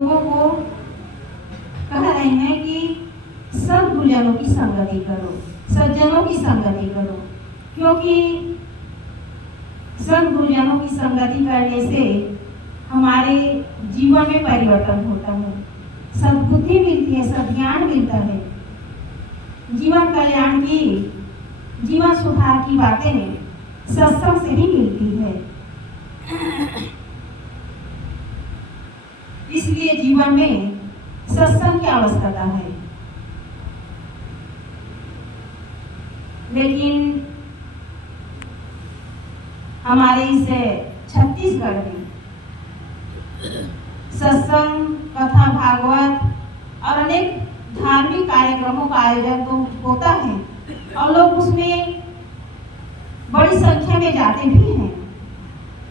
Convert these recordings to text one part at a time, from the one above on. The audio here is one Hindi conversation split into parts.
लोगों को कह रहे हैं कि सद्गुरुजनों की संगति करो, सज्जनों की संगति करो, क्योंकि सद्गुरुजनों की संगति करने से हमारे जीवन में परिवर्तन होता है, सद्बुद्धि मिलती है, सद्ज्ञान मिलता है, जीवन कल्याण की, जीवन सुधार की बातें सत्संग से ही मिलती है। इसलिए जीवन में सत्संग की आवश्यकता है। लेकिन हमारे इस छत्तीसगढ़ में सत्संग, कथा, भागवत और अनेक धार्मिक कार्यक्रमों का आयोजन तो होता है और लोग उसमें बड़ी संख्या में जाते भी हैं।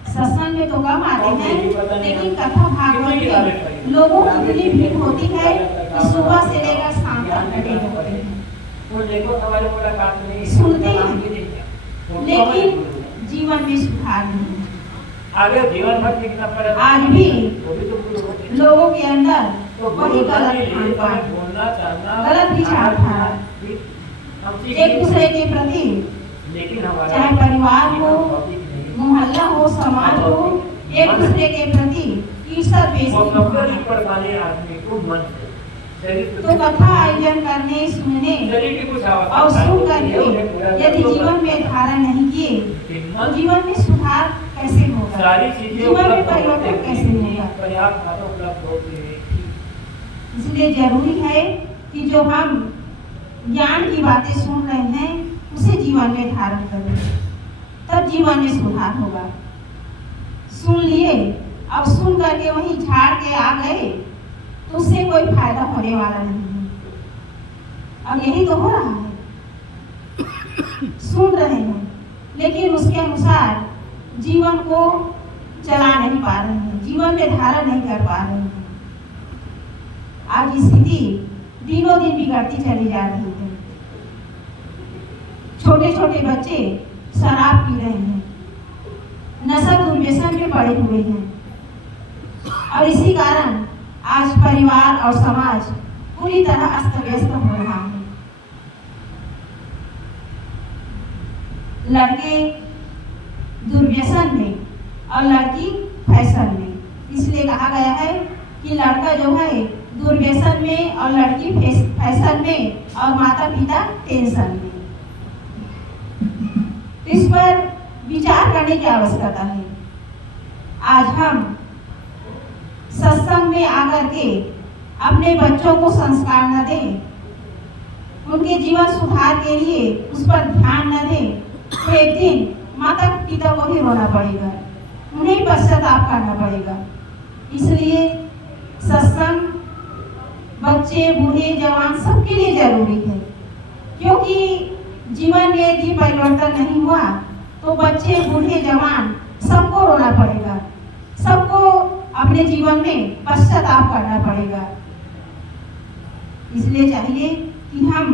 सत्संग में तो कम आते हैं, लेकिन कथा भागवत में लोगों की इतनी भीड़ होती है कि सुबह से लेकर शाम तक लगे रहते हैं, सुनते हैं, लेकिन जीवन में सुधार नहीं। आगे जीवन भर सीखना पड़ेगा। आज भी लोगों के अंदर वही गलत खान-पान, गलत विचारधारा, एक दूसरे के प्रति, चाहे परिवार हो, मोहल्ला हो, समाज हो, एक दूसरे के प्रति ईर्ष्या द्वेष। तो कथा आयोजन करने, सुनने और सुन करके यदि जीवन में धारण नहीं किए तो जीवन में सुधार कैसे होगा, जीवन में परिवर्तन कैसे होगा। इसलिए जरूरी है कि जो हम ज्ञान की बातें सुन रहे हैं उसे जीवन में धारण करें, तब जीवन में सुधार होगा। सुन लिए अब सुन करके वहीं झाड़ के आ गए तो उससे कोई फायदा होने वाला नहीं है। अब यही तो हो रहा है, सुन रहे हैं लेकिन उसके अनुसार जीवन को चला नहीं पा रहे हैं, जीवन में धारण नहीं कर पा रहे हैं। आज स्थिति दिनों दिन बिगड़ती चली जा रही है। छोटे छोटे बच्चे शराब पी रहे हैं, नशा दुर्व्यसन में पड़े हुए हैं और इसी कारण आज परिवार और समाज पूरी तरह अस्त व्यस्त हो रहा है। लड़के दुर्व्यसन में और लड़की फैशन में। इसलिए कहा गया है कि लड़का जो है दुर्व्यसन में और लड़की फैशन में और माता पिता टेंशन में। इस पर विचार करने की आवश्यकता है। आज हम सत्संग में आकर के अपने बच्चों को संस्कार न दें, उनके जीवन सुधार के लिए उस पर ध्यान न दें, तो एक दिन माता पिता को ही रोना पड़ेगा, उन्हें पश्चाताप करना पड़ेगा। इसलिए सत्संग बच्चे, बूढ़े, जवान सबके लिए जरूरी है, क्योंकि जीवन में यदि परिवर्तन नहीं हुआ तो बच्चे, बूढ़े, जवान सबको रोना पड़ेगा, सबको अपने जीवन में पश्चाताप करना पड़ेगा। इसलिए चाहिए कि हम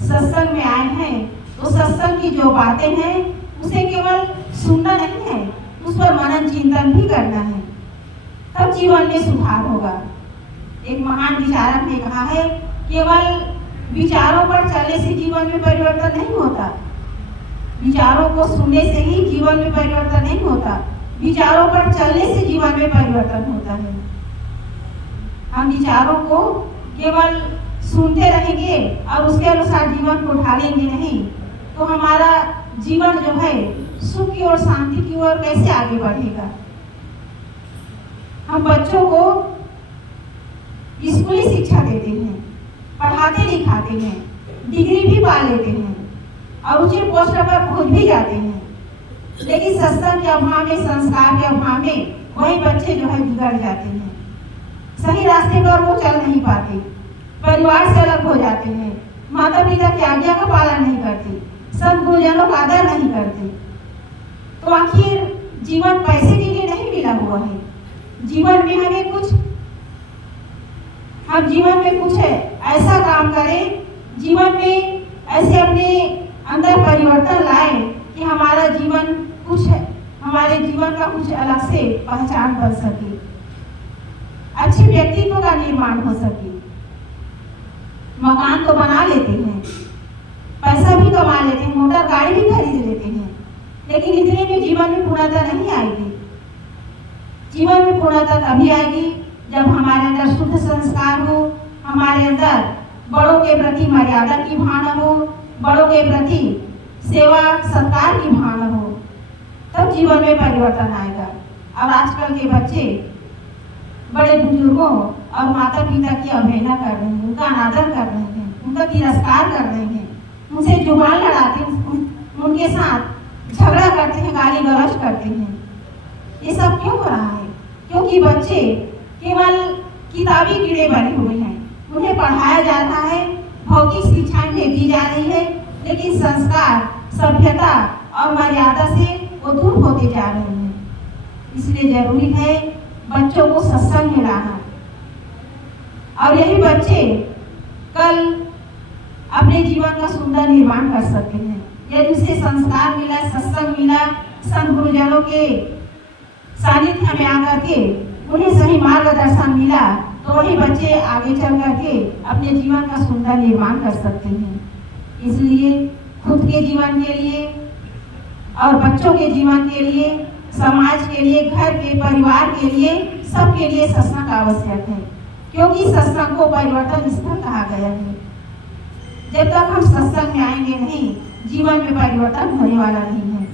सत्संग में आए हैं तो सत्संग की जो बातें हैं उसे केवल सुनना नहीं है, उस पर मनन चिंतन भी करना है, तब जीवन में सुधार होगा। एक महान विचारक ने कहा है, केवल विचारों पर चलने से जीवन में परिवर्तन नहीं होता, विचारों को सुनने से ही जीवन में परिवर्तन नहीं होता, विचारों पर चलने से जीवन में परिवर्तन होता है। हम विचारों को केवल सुनते रहेंगे और उसके अनुसार जीवन को ढालेंगे नहीं तो हमारा जीवन जो है सुख की और शांति की ओर कैसे आगे बढ़ेगा। हम बच्चों को स्कूली शिक्षा देते हैं, पढ़ाते लिखाते हैं, डिग्री भी पा लेते हैं और ऊंचे पोस्ट पर पहुंच भी जाते हैं, लेकिन सत्संग के अभाव में, संस्कार के अभाव में वही बच्चे जो है बिगड़ जाते हैं, सही रास्ते पर वो चल नहीं पाते, परिवार से अलग हो जाते हैं, माता पिता की आज्ञा का पालन नहीं करते, सद्गुरुजनों का आदर नहीं करते। तो आखिर जीवन पैसे के लिए नहीं मिला हुआ है, जीवन में हमें कुछ, हम जीवन में कुछ है ऐसा काम करें, जीवन में ऐसे अपने अंदर परिवर्तन लाए कि हमारा जीवन कुछ है, हमारे जीवन का कुछ अलग से पहचान बन सके। अच्छे व्यक्तित्व का निर्माण हो सके। मकान तो बना लेते हैं, पैसा भी कमा लेते हैं, मोटर गाड़ी भी खरीद लेते हैं, लेकिन इतने में जीवन में पूर्णता नहीं आएगी। जीवन में पूर्णता तभी आएगी जब हमारे अंदर शुद्ध संस्कार हो, हमारे अंदर बड़ों के प्रति मर्यादा की भावना हो, बड़ों के प्रति सेवा सत्कार की भावना हो, तब जीवन में परिवर्तन आएगा। और आजकल के बच्चे बड़े बुजुर्गों और माता पिता की अवहेलना कर रहे हैं, उनका अनादर कर रहे हैं, उनका तिरस्कार कर रहे हैं, उनसे जुबान लड़ाते हैं, उनके साथ झगड़ा करते हैं, गाली गलौज करते हैं। ये सब क्यों हो रहा है? क्योंकि बच्चे केवल किताबी कीड़े बने हुए हैं। उन्हें पढ़ाया जाता है, भौतिक शिक्षाएं दी जा रही है, लेकिन संस्कार, सभ्यता और मर्यादा से वो दूर होते जा रहे हैं। इसलिए जरूरी है बच्चों को सत्संग में लाना, और यही बच्चे कल अपने जीवन का सुंदर निर्माण कर सकते हैं। यदि उसे संस्कार मिला, सत्संग मिला, संत गुरुजनों के सानिध्य में आकर के उन्हें सही मार्गदर्शन मिला, तो वही बच्चे आगे चल करके अपने जीवन का सुंदर निर्माण कर सकते हैं। इसलिए खुद के जीवन के लिए और बच्चों के जीवन के लिए, समाज के लिए, घर के परिवार के लिए, सबके लिए सत्संग आवश्यक है, क्योंकि सत्संग को परिवर्तन स्थल कहा गया है। जब तक हम सत्संग में आएंगे नहीं, जीवन में परिवर्तन होने वाला नहीं है।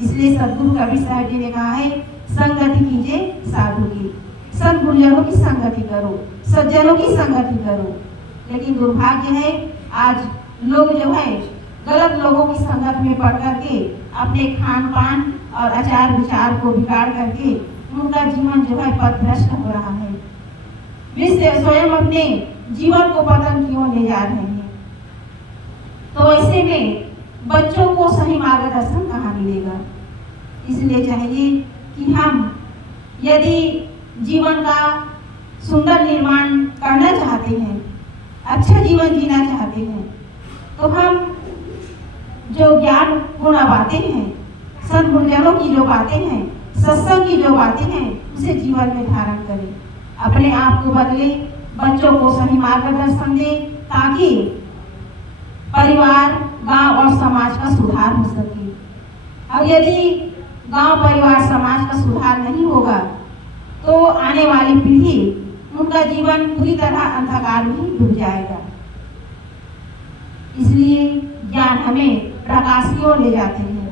इसलिए सदगुरु कबीर साहब जी ने कहा है, संगति कीजिए साधु की, संत गुरुजनों की संगति करो, सज्जनों की संगति करो। लेकिन दुर्भाग्य है आज लोग जो है गलत लोगों की संगत में पड़ करके अपने खान पान और आचार विचार को बिगाड़ करके उनका जीवन जो है पथभ्रष्ट हो रहा है। वे स्वयं अपने जीवन को पतन की ओर ले जा रहे हैं। तो ऐसे में बच्चों को सही मार्गदर्शन कहाँ मिलेगा? इसलिए चाहिए कि हम यदि जीवन का सुंदर निर्माण करना चाहते हैं, अच्छा जीवन जीना चाहते हैं, तो हम जो ज्ञान पूर्ण बातें हैं, संत गुरुजनों की जो बातें हैं, सत्संग की जो बातें हैं, उसे जीवन में धारण करें, अपने आप को बदले, बच्चों को सही मार्गदर्शन दें, ताकि परिवार, गांव और समाज का सुधार हो सके। अब यदि गांव, परिवार, समाज का सुधार नहीं होगा तो आने वाली पीढ़ी, उनका जीवन पूरी तरह अंधकार में डूब जाएगा। इसलिए ज्ञान हमें प्रकाश की ओर ले जाते हैं।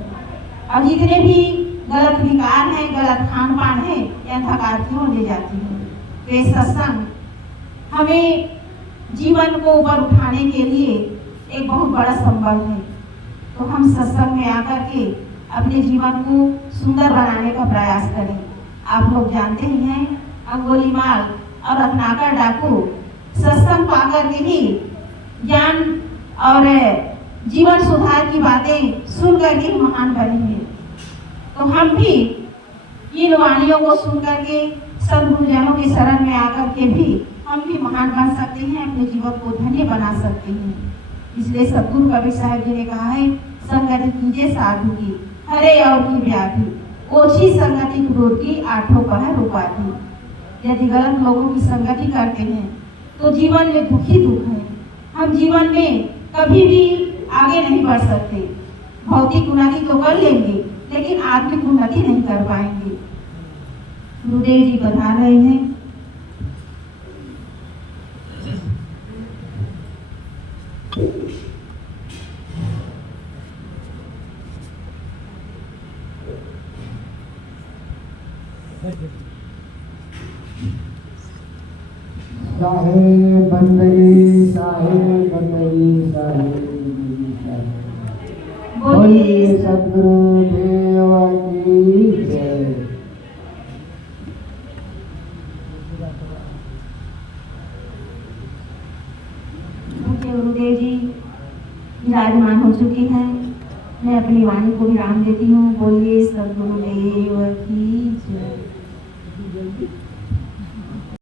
अब जितने भी गलत विकार हैं, गलत खान पान है, ये अंधकार की ओर ले जाती है। तो ये सत्संग हमें जीवन को ऊपर उठाने के लिए एक बहुत बड़ा संबल है। तो हम सत्संग में आकर के अपने जीवन को सुंदर बनाने का प्रयास करें। आप लोग जानते ही हैं, अंगुलीमाल और रत्नाकर डाकू सत्संग पाकर के ही ज्ञान और जीवन सुधार की बातें सुन करके महान बने हैं। तो हम भी इन वाणियों को सुन करके संत गुरुजनों के शरण में आकर के भी हम भी महान बन सकते हैं, अपने जीवन को धन्य बना सकते हैं। इसलिए सदगुरु कबीर साहब जी ने कहा है, संगति कीजिए साधु की, हरे और की व्याधि, ओछी संगति क्रूर की, आठों पहर उपाधि। यदि गलत लोगों की संगति करते हैं तो जीवन में दुख ही दुख है। हम जीवन में कभी भी आगे नहीं बढ़ सकते। भौतिक उन्नति तो कर लेंगे, लेकिन आत्मिक उन्नति नहीं कर पाएंगे। गुरुदेव जी बता रहे हैं, साहे बंदगी, साहे बंदगी, साहे बोलिए सदगुरु देव की जय। गुरुदेव जी विराजमान हो चुके हैं। मैं अपनी वाणी को विराम देती हूँ। बोलिए सदगुरुदेव की जय।